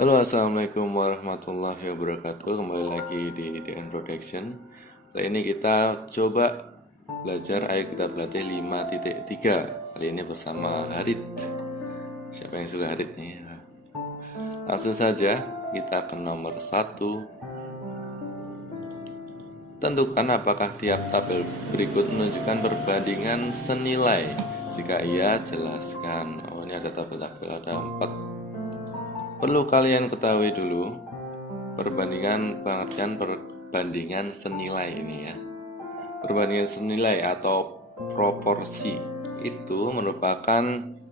Halo, assalamualaikum warahmatullahi wabarakatuh. Kembali lagi di DN Production. Kali ini kita coba belajar. Ayo kita berlatih 5.3. Kali ini bersama Harit. Siapa yang suka Harit nih? Langsung saja kita ke nomor 1. Tentukan apakah tiap tabel berikut menunjukkan perbandingan senilai. Jika iya, jelaskan. Oh, ini ada tabel-tabel, ada 4. Perlu kalian ketahui dulu pengertian perbandingan senilai ini ya. Perbandingan senilai atau proporsi itu merupakan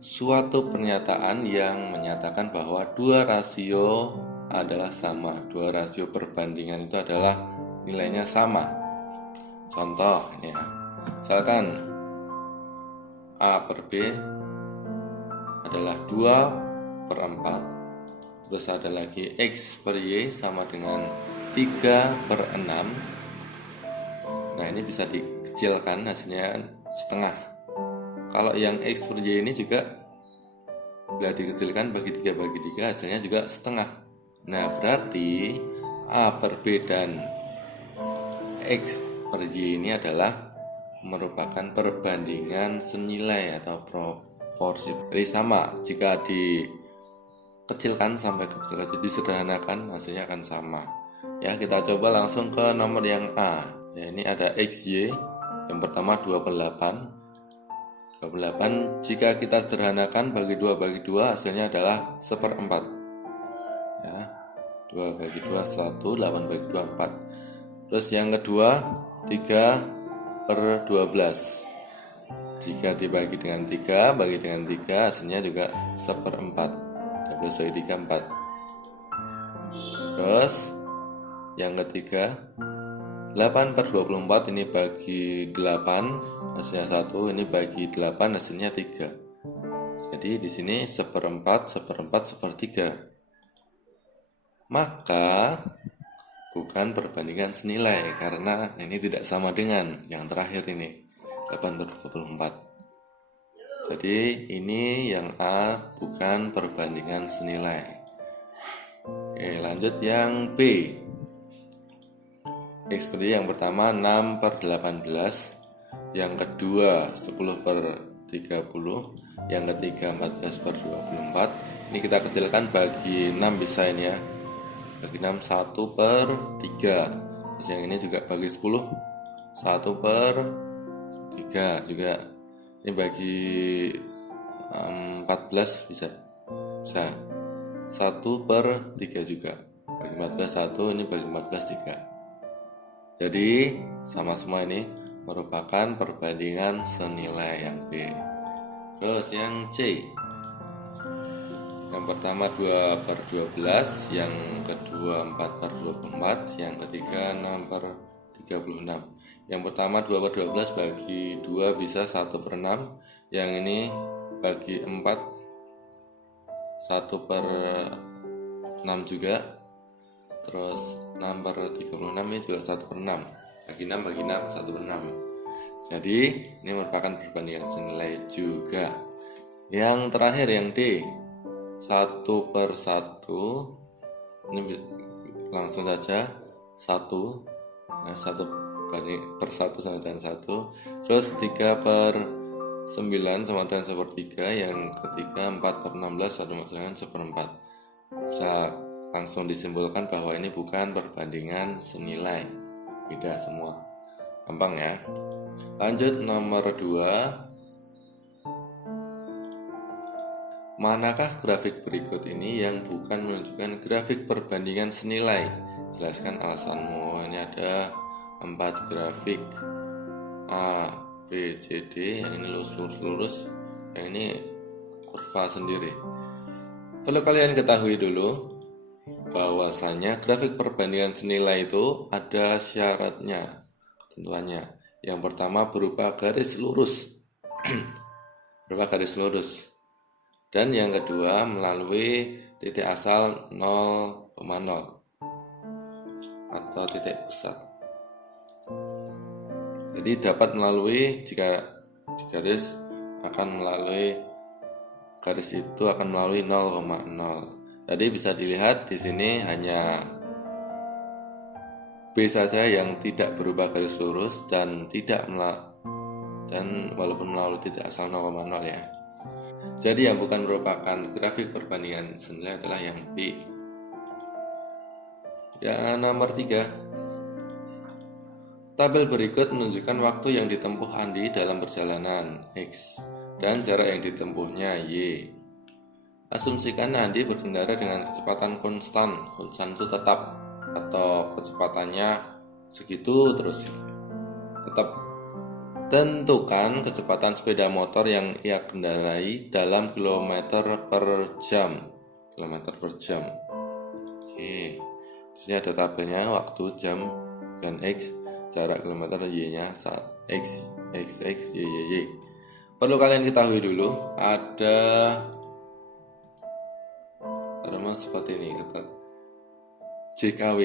suatu pernyataan yang menyatakan bahwa dua rasio adalah sama. Dua rasio perbandingan itu adalah nilainya sama. Contoh ini ya. Misalkan A per B adalah 2/4. Terus ada lagi X per Y sama dengan 3/6. Nah, ini bisa dikecilkan, hasilnya setengah. Kalau yang X per Y ini juga bila dikecilkan bagi 3 bagi 3, hasilnya juga setengah. Nah, berarti A per B dan X per Y ini adalah merupakan perbandingan senilai atau proporsi. Jadi sama, jika kecilkan sampai kecil-kecil, disederhanakan, hasilnya akan sama. Ya, kita coba langsung ke nomor yang A. Ya, ini ada XY. Yang pertama 28. 28 jika kita sederhanakan bagi 2 bagi 2, hasilnya adalah 1/4. Ya. 2 bagi 2 1, 8 bagi 2 4. Terus yang kedua 3/12. Jika dibagi dengan 3 bagi dengan 3, hasilnya juga 1/4. 12 bagi 3 4. Terus yang ketiga 8/24, ini bagi 8 hasilnya 1, ini bagi 8 hasilnya 3. Jadi di sini 1/4 1/4 Maka bukan perbandingan senilai karena ini tidak sama dengan yang terakhir ini 8/24. Jadi ini yang A, bukan perbandingan senilai. Oke, lanjut yang B. X per Y yang pertama 6/18, yang kedua 10/30, yang ketiga 14/24. Ini kita kecilkan bagi 6 bisa ini ya. Bagi 6 1/3. Terus yang ini juga bagi 10 1/3 juga. Ini bagi 14 bisa 1/3 juga. Bagi 14 1, ini bagi 14 3. Jadi sama semua ini merupakan perbandingan senilai yang B. Terus yang C. Yang pertama 2/12, yang kedua 4/24, yang ketiga 6/36. Yang pertama 2/12 bagi 2 bisa 1/6. Yang ini bagi 4 1/6 juga. Terus 6/36 ini juga 1/6. Bagi 6 bagi 6 1/6. Jadi ini merupakan perbandingan senilai juga. Yang terakhir yang D 1/1. Ini langsung saja 1. Nah, 1/1 sama dengan 1. Terus 3/9 sama dengan 1/3. Yang ketiga 4/16 sama dengan 1/4. Bisa langsung disimpulkan bahwa ini bukan perbandingan senilai. Beda semua. Gampang ya. Lanjut nomor 2. Manakah grafik berikut ini yang bukan menunjukkan grafik perbandingan senilai? Jelaskan alasanmu. Ini ada 4 grafik A, B, C, D. Yang ini lurus, yang ini kurva sendiri. Perlu kalian ketahui dulu bahwasanya grafik perbandingan senilai itu ada syaratnya, ketentuannya. Yang pertama berupa garis lurus. Berupa garis lurus. Dan yang kedua melalui titik asal 0,0 atau titik pusat. Jadi dapat melalui, jika di garis akan melalui garis itu akan melalui 0,0. Jadi bisa dilihat di sini hanya B saja yang tidak berubah garis lurus dan walaupun melalui titik asal 0,0 ya. Jadi yang bukan merupakan grafik perbandingan senilai adalah yang B. Yang nomor 3, tabel berikut menunjukkan waktu yang ditempuh Andi dalam perjalanan X dan jarak yang ditempuhnya Y. Asumsikan Andi berkendara dengan kecepatan konstan itu tetap atau kecepatannya segitu terus. Tetap tentukan kecepatan sepeda motor yang ia kendarai dalam kilometer per jam. Oke. Di sini ada tabelnya waktu, jam, dan X, jarak kilometer, Y-nya X, Y. Perlu kalian ketahui dulu, ada seperti ini, JKW,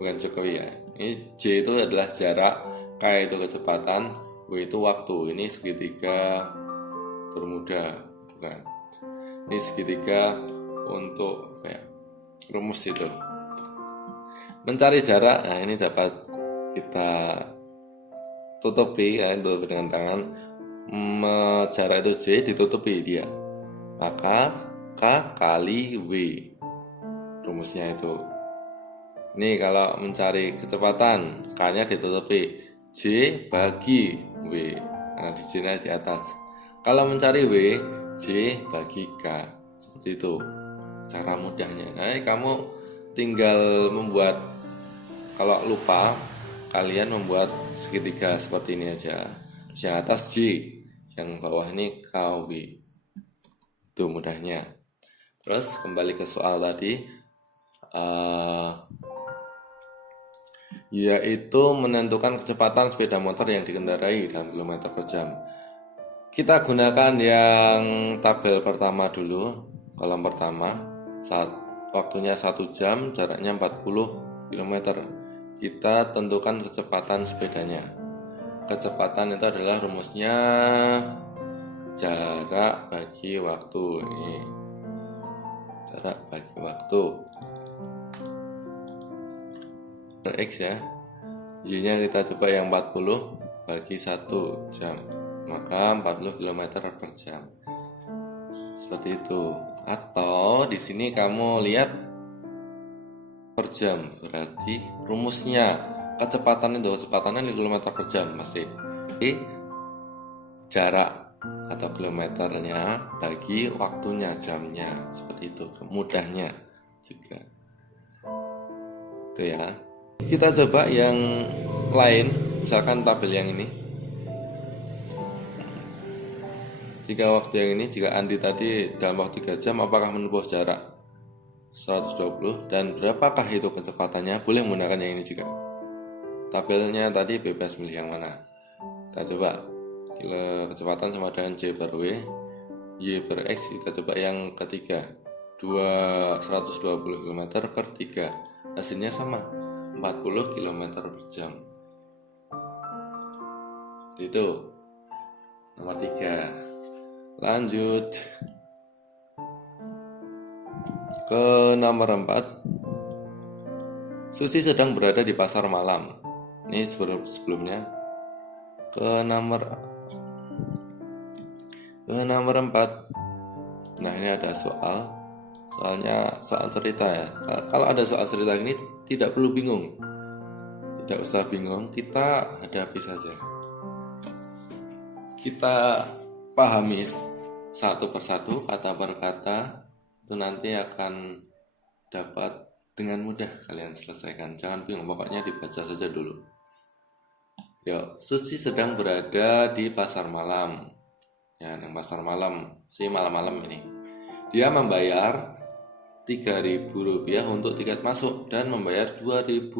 bukan Jokowi ya. Ini J itu adalah jarak, K itu kecepatan, W itu waktu. Ini segitiga bermuda, bukan. Ini segitiga untuk rumus itu. Mencari jarak, nah ini dapat kita tutupi dengan tangan. Jarak itu J ditutupi dia, maka K kali W rumusnya itu. Ini kalau mencari kecepatan, K-nya ditutupi, J bagi W, karena di sini di atas. Kalau mencari W, J bagi K, seperti itu cara mudahnya. Nah, kamu tinggal membuat, kalau lupa kalian membuat segitiga seperti ini aja. Terus yang atas J, yang bawah ini KW. Itu mudahnya. Terus kembali ke soal tadi, yaitu menentukan kecepatan sepeda motor yang dikendarai dalam kilometer per jam. Kita gunakan yang tabel pertama dulu, kolom pertama. Waktunya 1 jam, jaraknya 40 km. Kita tentukan kecepatan sepedanya. Kecepatan itu adalah rumusnya jarak bagi waktu. Ini jarak bagi waktu X ya. Y-nya kita coba yang 40 bagi 1 jam, maka 40 km per jam. Seperti itu. Atau di sini kamu lihat per jam, berarti rumusnya kecepatannya di kilometer per jam masih. Jadi jarak atau kilometernya bagi waktunya, jamnya, seperti itu. Mudahnya juga. Itu ya. Kita coba yang lain, misalkan tabel yang ini. Jika waktu yang ini, jika Andi tadi dalam waktu 3 jam, apakah menempuh jarak 120 dan berapakah itu kecepatannya? Boleh menggunakan yang ini juga. Tabelnya tadi bebas milih yang mana. Kita coba kecepatan sama dengan J per W, Y per X. Kita coba yang ketiga, 120 km per 3. Hasilnya sama, 40 km per jam. Itu nomor 3. Lanjut ke nomor 4. Susi sedang berada di pasar malam. Ini sebelumnya. Ke nomor 4. Nah, ini ada soalnya soal cerita ya. Kalau ada soal cerita ini tidak perlu bingung, tidak usah bingung, kita hadapi saja, kita pahami satu persatu, kata per kata, itu nanti akan dapat dengan mudah kalian selesaikan. Jangan bingung, pokoknya dibaca saja dulu. Yuk, Susi sedang berada di pasar malam. Ya, yang pasar malam, malam-malam ini. Dia membayar Rp3.000 untuk tiket masuk dan membayar Rp2.000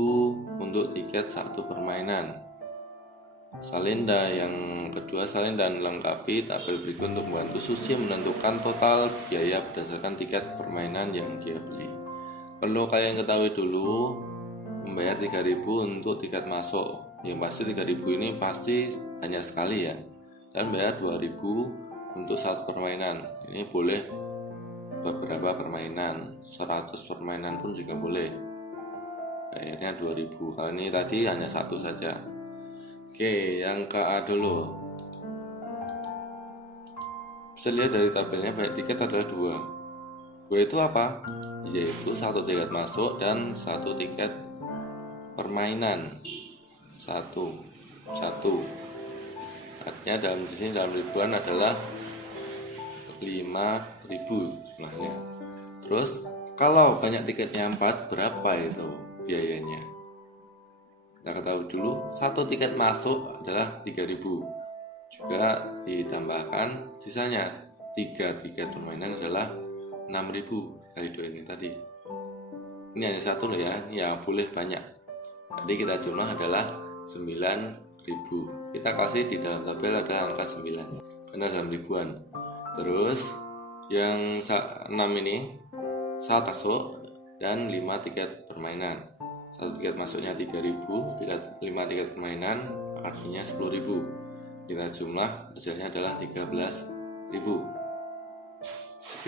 untuk tiket satu permainan. Salinda yang kedua, salin dan lengkapi tabel berikut untuk membantu Susi menentukan total biaya berdasarkan tiket permainan yang dia beli. Perlu kalian ketahui dulu, membayar 3.000 untuk tiket masuk. Yang pasti 3.000 ini pasti hanya sekali ya. Dan bayar 2.000 untuk satu permainan. Ini boleh beberapa permainan, 100 permainan pun juga boleh. Akhirnya 2000. Kalau ini tadi hanya satu saja. Oke, yang ke A dulu. Bisa lihat dari tabelnya banyak tiket adalah 2. 2 itu apa? Yaitu 1 tiket masuk dan 1 tiket permainan. 1. Artinya dalam ribuan adalah 5.000 jumlahnya. Terus kalau banyak tiketnya 4, berapa itu biayanya? Kita ketahui dulu, 1 tiket masuk adalah 3.000. Juga ditambahkan sisanya 3 tiket permainan adalah 6.000 kali 2 ini tadi. Ini hanya satu loh ya, ya boleh banyak. Jadi kita jumlah adalah 9.000. Kita kasih di dalam tabel ada angka 9 karena dalam ribuan. Terus yang 6 ini 1 masuk dan 5 tiket permainan. 1 tiket masuknya 3.000, 5 tiket permainan artinya 10.000. Kita jumlah hasilnya adalah 13.000.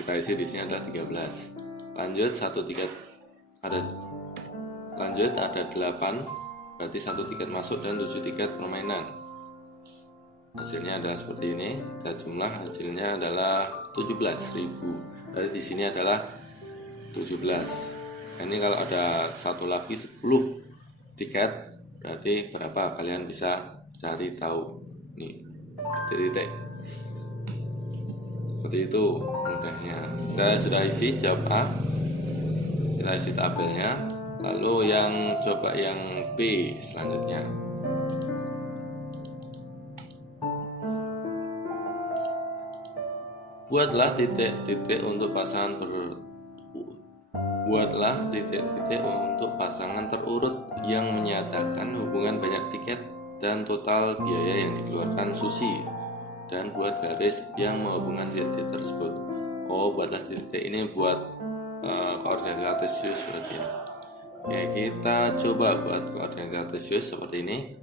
Kita isi di sini adalah 13. Lanjut 1 tiket ada 8, berarti 1 tiket masuk dan 7 tiket permainan. Hasilnya adalah seperti ini. Kita jumlah hasilnya adalah 17.000. Berarti di sini adalah 17. Nah, ini kalau ada satu lagi 10 tiket, berarti berapa? Kalian bisa cari tahu. Nih, titik-titik. Seperti itu mudahnya. Kita sudah isi jawab A. Kita isi tabelnya. Lalu yang coba yang B selanjutnya. Buatlah titik-titik untuk pasangan terurut yang menyatakan hubungan banyak tiket dan total biaya yang dikeluarkan Susi, dan buat garis yang menghubungkan titik tersebut. Buatlah titik ini buat koordinat kartesius berarti ya. Oke, kita coba buat koordinat kartesius seperti ini.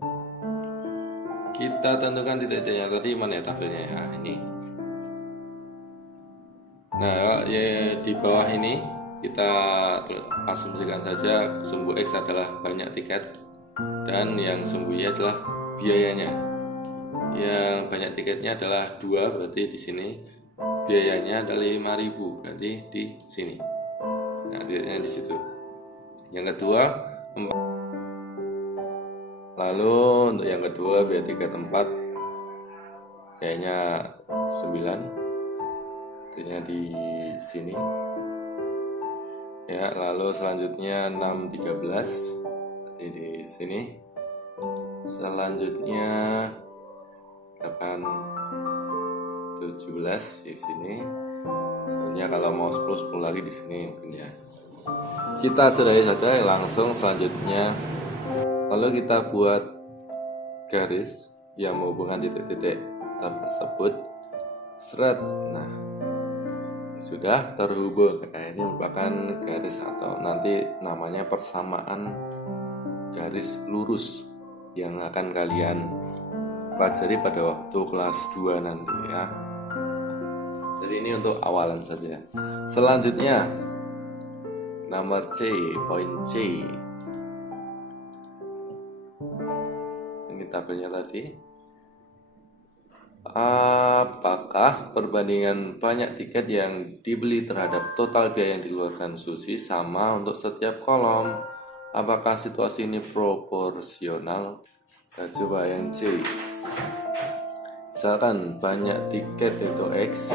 Kita tentukan titik-titiknya tadi, mana ya tabelnya ya, ini. Nah, ya, di bawah ini kita asumsikan saja sumbu X adalah banyak tiket dan yang sumbu Y adalah biayanya. Yang banyak tiketnya adalah 2, berarti di sini biayanya adalah 5.000, berarti di sini. Nah, titiknya di situ. Yang kedua 4. Lalu untuk yang kedua biaya tiket 4 biayanya 9. Artinya di sini ya. Lalu selanjutnya 6, 13 berarti di sini. Selanjutnya 8, 17 di sini. Sebenarnya kalau mau 10 lagi di sini mungkin ya. Kita sudahi saja langsung selanjutnya. Lalu kita buat garis yang menghubungkan titik-titik tersebut. Seret. Nah, sudah terhubung. Nah, ini merupakan garis atau nanti namanya persamaan garis lurus yang akan kalian pelajari pada waktu kelas 2 nanti ya. Jadi ini untuk awalan saja. Selanjutnya nomor C, poin C. Ini tabelnya tadi. Apakah perbandingan banyak tiket yang dibeli terhadap total biaya yang dikeluarkan Susi sama untuk setiap kolom? Apakah situasi ini proporsional? Kita coba yang C. Misalkan banyak tiket itu X.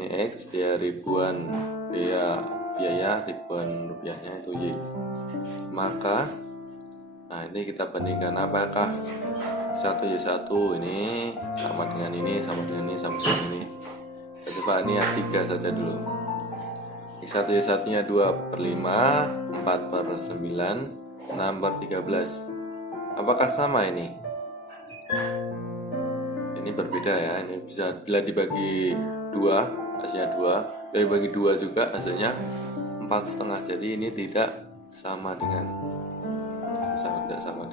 Ini X, biaya ribuan, biaya ribuan rupiahnya itu Y. Maka nah ini kita bandingkan apakah 1Y1 ini sama dengan ini, sama dengan ini, sama dengan ini. Kita coba ini yang 3 saja dulu. 1Y1 nya 2/5, 4/9, 6/13. Apakah sama ini? Ini berbeda ya. Ini bisa bila dibagi 2 hasilnya 2, bila dibagi 2 juga hasilnya 4,5. Jadi ini tidak sama dengan tidak sama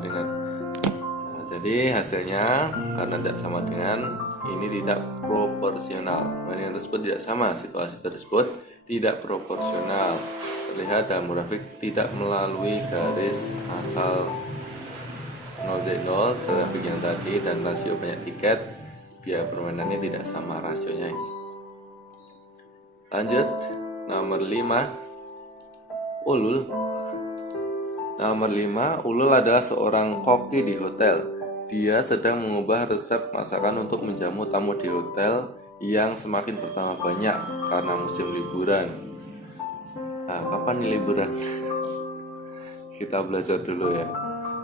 dengan. Nah, jadi hasilnya karena tidak sama dengan, ini tidak proporsional. Perbandingan tersebut tidak sama, situasi tersebut tidak proporsional. Terlihat dalam grafik tidak melalui garis asal 0,0 grafik yang tadi dan rasio banyak tiket, biaya permainannya tidak sama rasionya ini. Lanjut, nomor 5, Ulul. Nomor 5, Ulul adalah seorang koki di hotel. Dia sedang mengubah resep masakan untuk menjamu tamu di hotel yang semakin bertambah banyak karena musim liburan. Nah, kapan nih liburan? Kita belajar dulu ya.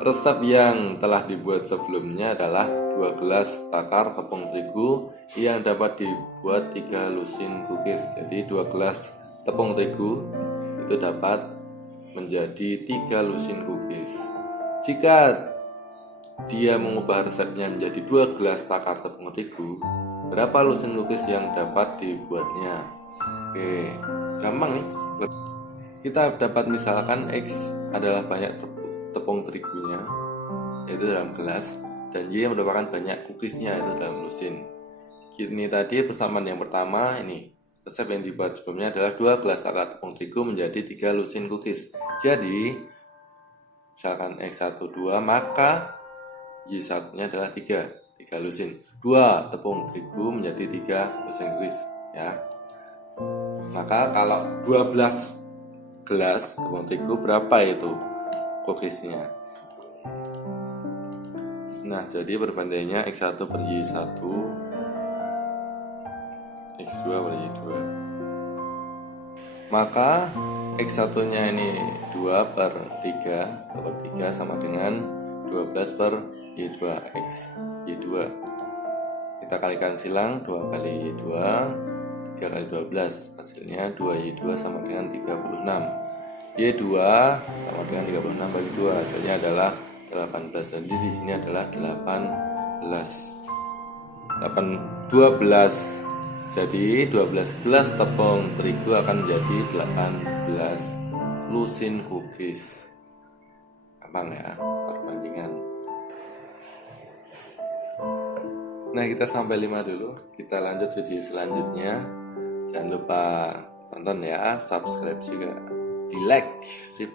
Resep yang telah dibuat sebelumnya adalah 2 gelas takar tepung terigu yang dapat dibuat 3 lusin cookies. Jadi 2 gelas tepung terigu itu dapat menjadi 3 lusin cookies. Jika dia mengubah resepnya menjadi 2 gelas takar tepung terigu, berapa lusin cookies yang dapat dibuatnya? Oke, gampang nih. Kita dapat misalkan X adalah banyak tepung terigunya, yaitu dalam gelas, dan Y merupakan banyak cookiesnya, itu dalam lusin. Ini tadi persamaan yang pertama, ini resep yang dibuat sebelumnya adalah 2 gelas takar tepung terigu menjadi 3 lusin cookies. Jadi misalkan X1 2, maka Y1 nya adalah 3 lusin. 2 tepung terigu menjadi 3 lusin cookies ya. Maka kalau 12 gelas tepung terigu, berapa itu cookiesnya? Nah, jadi perbandingannya X1 per Y1, X2 per Y2. Maka X1 nya ini 2 per 3 sama dengan 12 per Y2 X Y2. Kita kalikan silang, 2 kali Y2 3 kali 12, hasilnya 2Y2 sama dengan 36. Y2 sama dengan 36 bagi 2, hasilnya adalah 18. Jadi di sini adalah 12. Jadi 12 gelas tepung terigu akan menjadi 18 lusin cookies. Gampang ya perbandingan. Nah, kita sampai 5 dulu. Kita lanjut video selanjutnya. Jangan lupa tonton ya, subscribe juga, di like, sip.